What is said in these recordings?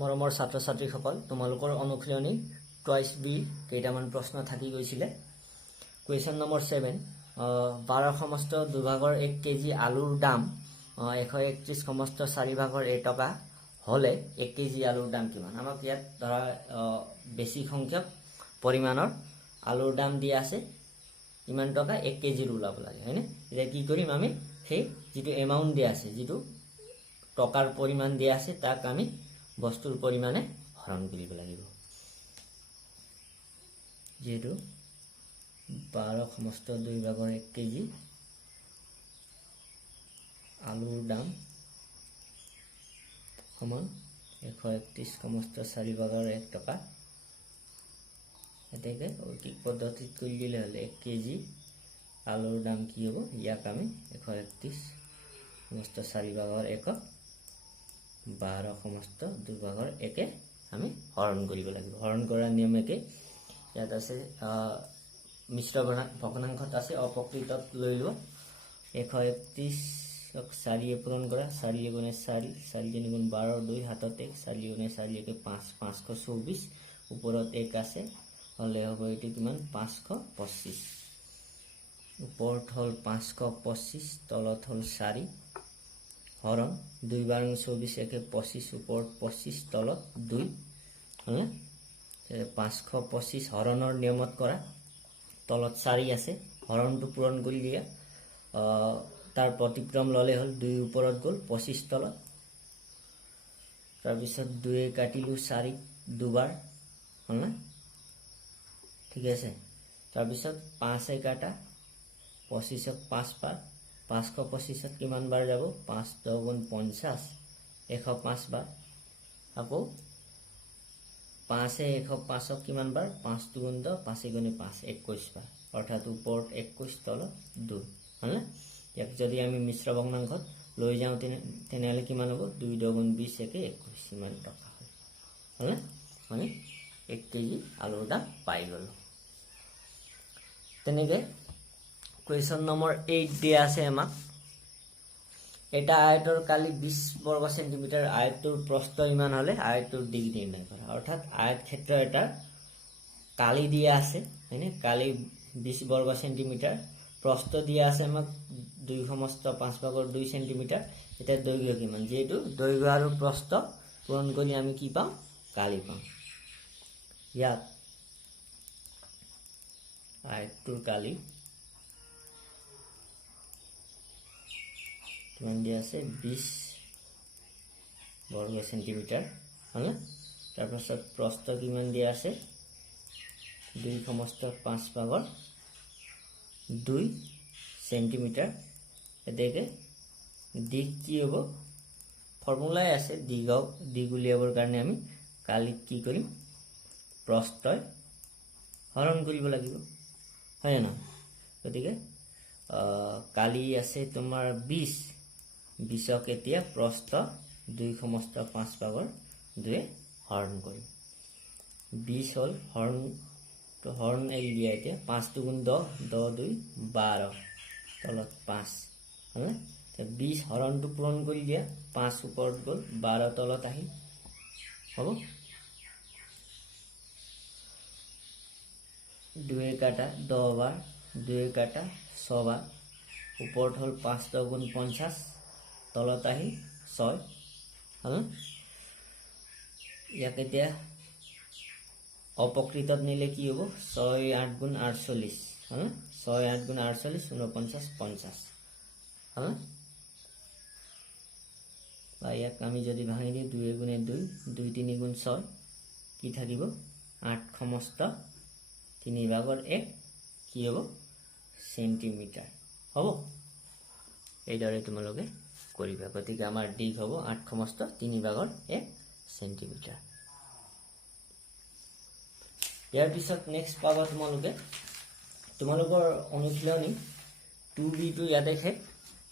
মৰমৰ ছাত্ৰ ছাত্ৰীসকল তোমালোকৰ অনুশীলনী টুৱাইস বি কেইটামান প্ৰশ্ন থাকি গৈছিলে কুৱেশ্যন নম্বৰ 7 12 সমস্ত 2 ভাগৰ 1 কেজি আলুৰ দাম 131 সমস্ত 4 ভাগৰ 1 টকা হলে 1 কেজি আলুৰ দাম কিমান আমাক ইয়াত ধৰা বেছি সংখ্যক পৰিমাণৰ আলুৰ দাম দিয়া আছে ইমান টকা 1 কেজিৰ ওলাব লাগে হয়নে এতিয়া কি কৰিম আমি সেই যেটো এমাউন্ট দিয়া আছে যেটো টকাৰ পৰিমাণ দিয়া আছে তাক আমি বস্তুৰ পৰিমাণে হৰণ কৰিব লাগিব যেটো 12 সমস্ত 2 ভাগৰ 1 কেজি আলুৰ দাম সমান 131 সমস্ত 4 ভাগৰ 1 টকা এতেকে ঐকিক পদ্ধতিত কৰিলে হলে 1 কেজি আলুৰ দাম কি হ'ব ইয়াক আমি 131 সমস্ত 4 ভাগৰ 1 12 সমস্ত 2 ভাগৰ 1 আমি হৰণ কৰিব লাগিব হৰণ কৰাৰ নিয়ম একে ইয়াত আছে মিশ্ৰ ভগ্নাংশত আছে অপকৃতত লৈ লো 131 4 পূৰণ কৰা 4 গুণে 4 4 3 গুণ 12 2 হাতত 1 4 গুণে 4 কে 5 524 ওপৰত 1 আছে হলে হ'ব এটি কিমান 525 ওপৰত হল 525 তলত হল 4 হৰণ 2 বাৰ 24 একে 25 ওপৰত 25 তলত 2 হলে 525 হৰণৰ নিয়মত কৰা তলত 4 আছে হৰণটো পূৰণ কৰি দিয়া তাৰ প্ৰতিক্ৰম ললে হল 2 ওপৰত গল 25 তলত তাৰ পিছত 2 কাটিলু 4 দুবাৰ হল না ঠিক আছে তাৰ পিছত 5 এ কাটা 25 ক 5 বাৰ 525 ত কিমান বাৰ যাব 5 10 গুণ 50 105 বাৰ আকৌ 5 এ 105 ক কিমান বাৰ 5 2 গুণ 10 5 গুণে 5 21 বাৰ অৰ্থাৎ ওপৰত 21 তলত 2 হল ইয়াক যদি আমি মিশ্ৰ ভগ্নাংশত লৈ যাও তেনেহলে কিমান হ'ব 2 10 গুণ 20 একে 21 ইমান টকা হল মানে 1 কেজি আলুৰ দাম পাই গলো তেনেকে কুৱেশ্যন নম্বৰ 8 দিয়া আছে আমাক এটা আয়তৰ কালি 20 বৰ্গ সেন্টিমিটাৰ আয়তৰ প্ৰস্থ ইমান হলে আয়তৰ দিক নিৰ্ণয় কৰা অৰ্থাৎ আয়ত ক্ষেত্ৰ এটা কালি দিয়া আছে হয়নে কালি 20 বৰ্গ সেন্টিমিটাৰ প্ৰস্থ দিয়া আছে আমাক 2 সমস্ত 5 ভাগৰ 2 সেন্টিমিটাৰ এটা দৈৰ্ঘ্য কিমান যেটো দৈৰ্ঘ্য আৰু প্ৰস্থ পূৰণ কৰি আমি কি পাম কালি পাম ইয়াত আয়তৰ কালি কিমান দিয়া আছে 20 বৰ্গ সেন্টিমিটাৰ হল তাৰ পাছত প্ৰস্থ কিমান দিয়া আছে 2 সমস্ত 5 ভাগৰ 2 সেন্টিমিটাৰ এতেকে দিক কি হ'ব ফৰ্মুলাই আছে দিক উলিয়াবৰ কাৰণে আমি কালি কি কৰিম প্ৰস্থই হৰণ কৰিব লাগিব হয় না গতিকে কালি আছে তোমাৰ 20 ক এতিয়া প্ৰস্থ 2 সমস্ত 5 ভাগৰ 2 হৰণ কৰিম 20 হল হৰণ এৰি দিয়া এতিয়া 5 2 গুণ 10 10 2 12 তলত 5 হল 20 হৰণটো পূৰণ কৰি দিয়া 5 ওপৰত গল 12 তলত আহি হ'ব 2 কাটা 10 বাৰ 2 কাটা 6 বাৰ ওপৰত হল 5 10 গুণ 50 তলত আহি 6 হল ইয়াক এতিয়া অপকৃতত নিলে কি হ'ব 6 8 গুণ 48 হল 6 8 গুণ 48 49 50 হল বা ইয়াক আমি যদি ভাঙি দিও 2 গুণে 2 2 3 গুণ 6 কি থাকিব 8 সমস্ত 3 ভাগৰ 1 কি হ'ব সেন্টিমিটাৰ হ'ব এইদৰে তোমালোকে কৰিবা গতিকে আমাৰ দিক হ'ব 8 সমস্ত 3 ভাগৰ 1 সেন্টিমিটাৰ ইয়াৰ পিছত নেক্সট পাবা তোমালোকৰ অনুশীলনী 2b টো ইয়াতে শেষ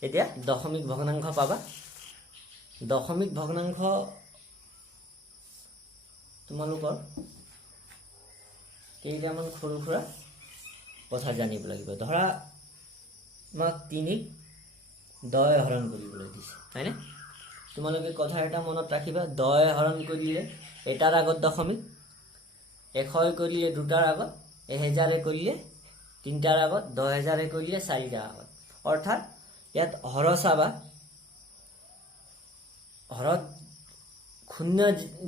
এতিয়া দশমিক ভগ্নাংশ পাবা দশমিক ভগ্নাংশ তোমালোকৰ কেইটামান সৰু খুৰা কথা জানিব লাগিব ধৰা মাক 3 10 হৰণ কৰিবলৈ দিছে হয়নে তোমালোকে কথা এটা মনত ৰাখিবা, 10 হৰণ কৰিলে এটাৰ আগত দশমিক, 100 কৰিলে দুটাৰ আগত, 1000 কৰিলে তিনটাৰ আগত, 10000 কৰিলে চাৰিটাৰ আগত। অৰ্থাৎ ইয়াত হৰ চাবা, হৰত শূন্য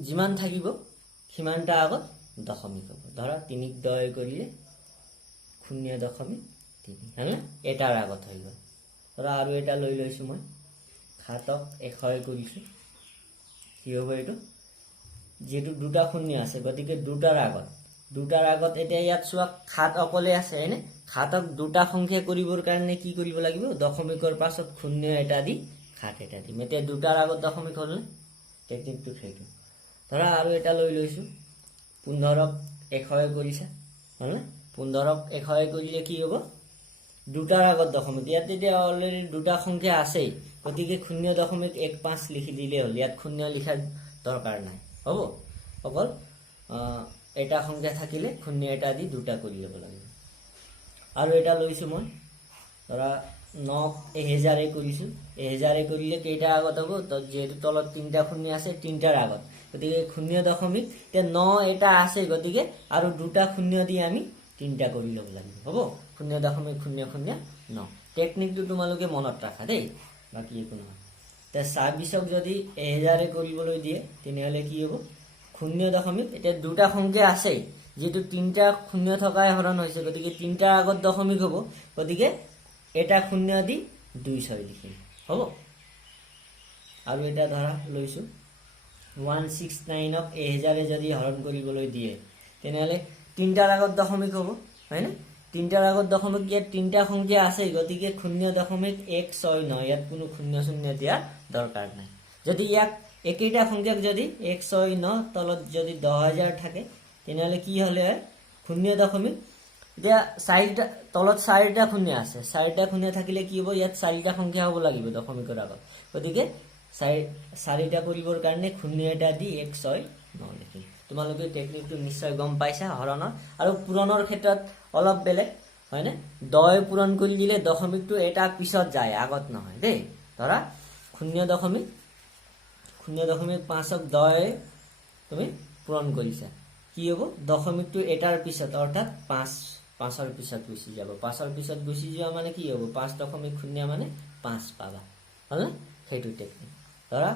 যিমান থাকিব সিমানটা আগত দশমিক হ'ব। ধৰা 3ক 10 কৰিলে 0.3 হয়নে, এটাৰ আগত হৈ গ'ল। ধৰা আৰু এটা লৈ লৈছোঁ মই, 7ক 100 কৰিছোঁ, কি হ'ব এইটো, যেহেতু দুটা শূন্য আছে গতিকে দুটাৰ আগত এতিয়া ইয়াত চোৱা 7 অকলে আছে হয়নে, 7ক দুটা সংখ্যা কৰিবৰ কাৰণে কি কৰিব লাগিব, দশমিকৰ পাছত 0 এটা দি 7 এটা দিম। এতিয়া দুটাৰ আগত দশমিক হ'লনে, টেকনিকটো সেইটো। ধৰা আৰু এটা লৈ লৈছোঁ, 15ক 100 কৰিছা হয়নে, 15ক 100 কৰিলে কি হ'ব, দুটাৰ আগত দশমিক। ইয়াত এতিয়া অলৰেডি দুটা সংখ্যা আছেই গতিকে 0.15 লিখি দিলেই হ'ল, ইয়াত 0 লিখাৰ দৰকাৰ নাই, হ'ব। অকল এটা সংখ্যা থাকিলে 0 এটা দি দুটা কৰি ল'ব লাগিব। আৰু এটা লৈছোঁ মই, ধৰা 9ক 1000 কৰিছোঁ, 1000 কৰিলে কেইটাৰ আগত হ'ব, যেহেতু তলত 3টা শূন্য আছে 3টাৰ আগত, গতিকে 0., এতিয়া 9 এটা আছে গতিকে আৰু দুটা শূন্য দি আমি 3টা কৰি ল'ব লাগিব, হ'ব। 0.009 টেকনিকটো তোমালোকে মনত ৰাখা দেই, বাকী একো নহয়। এতিয়া 26ক যদি 1000 কৰিবলৈ দিয়ে তেনেহ'লে কি হ'ব, 0., এতিয়া দুটা সংখ্যা আছেই, যেহেতু 3টা শূন্য থকাই হৰণ হৈছে গতিকে 3টাৰ আগত দশমিক হ'ব, গতিকে এটা শূন্য দি 26 লিখিম, হ'ব। আৰু এটা ধৰা লৈছোঁ, 169ক 1000 যদি হৰণ কৰিবলৈ দিয়ে তেনেহ'লে 3টাৰ আগত দশমিক হ'ব হয়নে, 3টাৰ আগত দশমিক, ইয়াত 3টা সংখ্যা আছেই গতিকে 0.169, ইয়াত কোনো 0 দিয়াৰ দৰকাৰ নাই। যদি ইয়াক একেইটা সংখ্যাক যদি 169 তলত যদি 10000 থাকে তেনেহ'লে কি হ'লে হয়, 0., এতিয়া তলত 4টা শূন্য আছে, 4টা শূন্য থাকিলে কি হ'ব, ইয়াত 4টা সংখ্যা হ'ব লাগিব দশমিকৰ আগত, গতিকে 4টা কৰিবৰ কাৰণে 0 এটা দি 169 লিখিম। তোমালোকে টেকনিকটো নিশ্চয় গম পাইছা হৰণৰ। আৰু পূৰণৰ ক্ষেত্ৰত অলপ বেলেগ হয়নে, 10 পূৰণ কৰি দিলে দশমিকটো এটা পিছত যায়, আগত নহয় দেই। ধৰা 0.5ক 10 তুমি পূৰণ কৰিছা, কি হ'ব, দশমিকটো এটাৰ পিছত অৰ্থাৎ 5ৰ পিছত গুচি যাব। 5ৰ পিছত গুচি যোৱা মানে কি হ'ব, 5.0 মানে 5 পাবা, হয়নে, সেইটো টেকনিক। ধৰা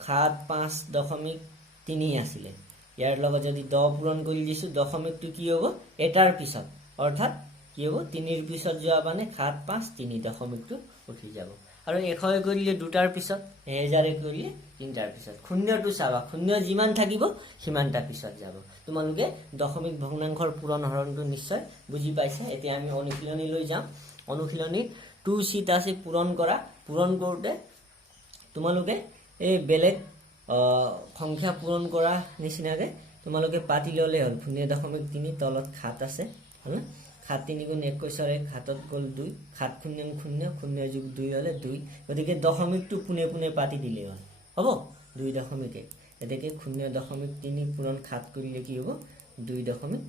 7.5.3 আছিলে, ইয়াৰ লগত যদি 10 পূৰণ কৰি দিছোঁ দশমিকটো কি হ'ব, এটাৰ পিছত অৰ্থাৎ কি হ'ব, 3ৰ পিছত যোৱা মানে 7.5.3 দশমিকটো উঠি যাব। আৰু 100 কৰিলে দুটাৰ পিছত, 1000 কৰিলে তিনটাৰ পিছত। 0টো চাবা, 0 যিমান থাকিব সিমানটা পিছত যাব। তোমালোকে দশমিক ভগ্নাংশৰ পূৰণ হৰণটো নিশ্চয় বুজি পাইছা। এতিয়া আমি অনুশীলনীলৈ যাম। অনুশীলনীত 2 চিট আছে পূৰণ কৰা। পূৰণ কৰোঁতে তোমালোকে এই বেলেগ সংখ্যা পূৰণ কৰা নিচিনাকে তোমালোকে পাতি ল'লে হ'ল। 0.3 তলত 7 আছে হয়নে, 7 3 × 21 7ত গ'ল 2, 7 0 0 0 যোগ 2 হ'লে 2, গতিকে দশমিকটো পোনে পোনে পাতি দিলে হ'ল, হ'ব। 2.1 এতেকে 0.3 পূৰণ 7 কৰিলে কি হ'ব, 2.1,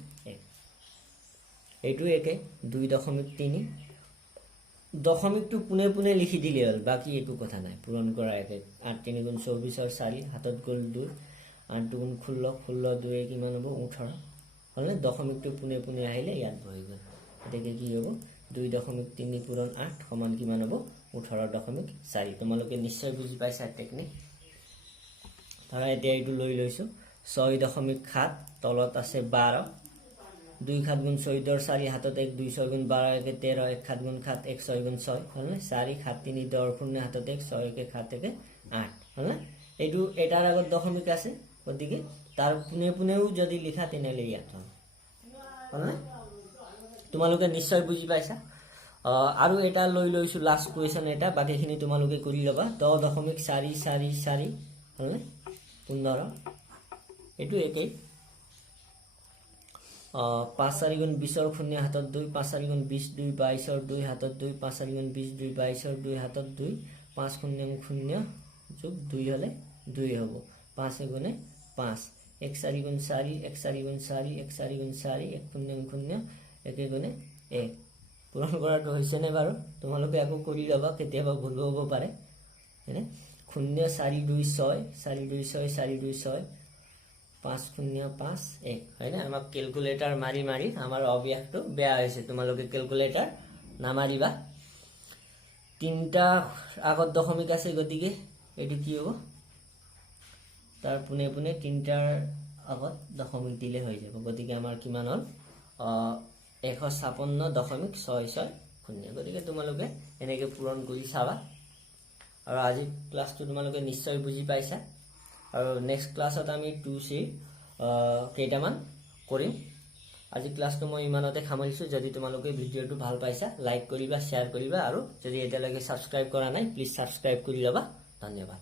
এইটো একে 2.3 দশমিকটো পোনে পোনে লিখি দিলে হ'ল, বাকী একো কথা নাই, পূৰণ কৰা একে। 8 3 × 24 4, হাতত গ'ল 2, 8 2 × 16 16 2 কিমান হ'ব, 18 হ'লনে, দশমিকটো পোনে পোনে আহিলে ইয়াত বহি গ'ল। এতেকে কি হ'ব, 2.3 পূৰণ 8 সমান কিমান হ'ব, 18.4। তোমালোকে নিশ্চয় বুজি পাইছা টেকনিক। ধৰা এতিয়া এইটো লৈ লৈছোঁ, 6.7 তলত আছে 12, 2 7 × 14 4, হাতত 1 2 6 × 12 1 13, 1 7 × 7 1 6 × 6 হ'লনে, 4 7 3 10 0, হাতত 1 6 1 7 1 8 হ'লনে। এইটো এটাৰ আগত দশমিক আছে গতিকে তাৰ পোনে পোনেও যদি লিখা তেনেহ'লে ইয়াত হ'লনে। তোমালোকে নিশ্চয় বুজি পাইছা। আৰু এটা লৈ লৈছোঁ লাষ্ট কুৱেশ্যন এটা, বাকীখিনি তোমালোকে কৰি ল'বা। 10.444 হ'লনে, 15, এইটো একেই। 5 4 × 20 0, হাতত 2, 5 4 × 20 2 22 2, হাতত 2, 5 4 × 20 2 22 2, হাতত 2, 5 0 0 যোগ 2 হ'লে 2 হ'ব, 5 গুণে 5, 1 4 × 4 1 4 × 4 1 4 × 4 1 0 0 1 গুণে 1। পূৰণ কৰাটো হৈছেনে বাৰু, তোমালোকে আকৌ কৰি ল'বা, কেতিয়াবা ভুল হ'ব পাৰে হয়নে 0426 426 426 5051 হয়নে আমাক ক্যালকুলেটৰ মাৰি মাৰি আমাৰ অভ্যাসটো বেয়া হৈছে তোমালোকে ক্যালকুলেটৰ নামাৰিবা তিনটা আগত দশমিক আছে গতিকে এটো কি হ'ব তাৰ পুনে পুনে তিনটাৰ আগত দশমিক দিলে হৈ যাব গতিকে আমাৰ কিমান হ'ল 156.66 গতিকে তোমালোকে এনেকে পূৰণ কৰি চাবা আৰু আজি ক্লাসটো তোমালোকে নিশ্চয় বুজি পাইছা আৰু নেক্সট ক্লাছত আমি 2C কেইটামান কৰিম আজি ক্লাসটো মই ইমানতে সামৰিছো যদি তোমালোকে ভিডিওটো ভাল পাইছা লাইক কৰিবা শেয়াৰ কৰিবা আৰু যদি এতিয়ালৈকে সাবস্ক্ৰাইব কৰা নাই প্লিজ সাবস্ক্ৰাইব কৰি লবা ধন্যবাদ